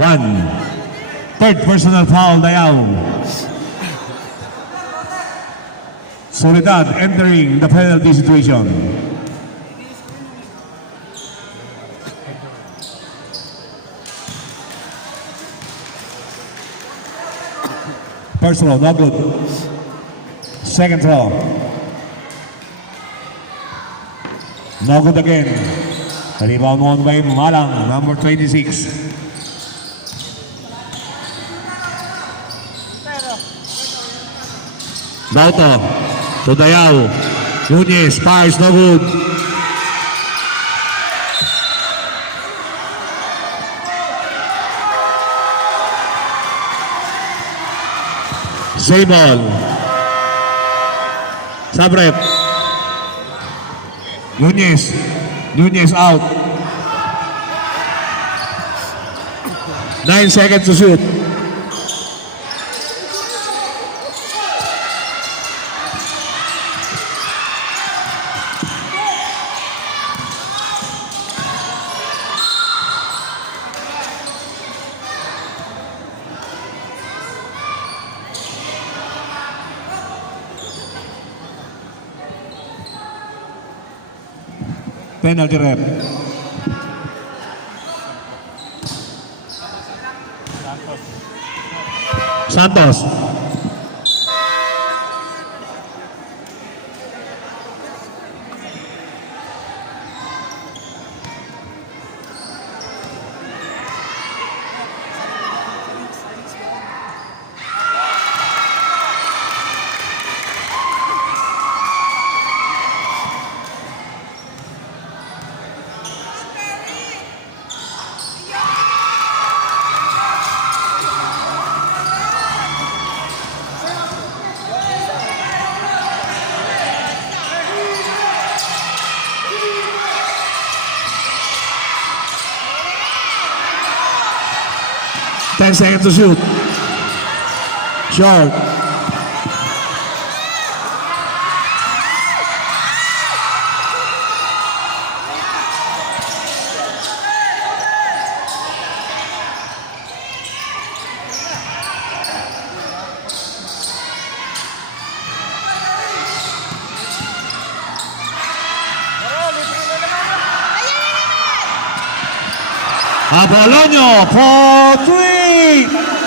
Third personal foul, Dayaw. Soledad entering the penalty situation. First throw, no good. Second throw. No good again. Rebound won by Malang, number 26. Bauto to Dayaw. Nunez fires, no good. Zabel. Sabrep. Nunez out. 9 seconds to shoot. Penalty rep. Santos. Ten seconds to shoot. Short. Apolonio for three.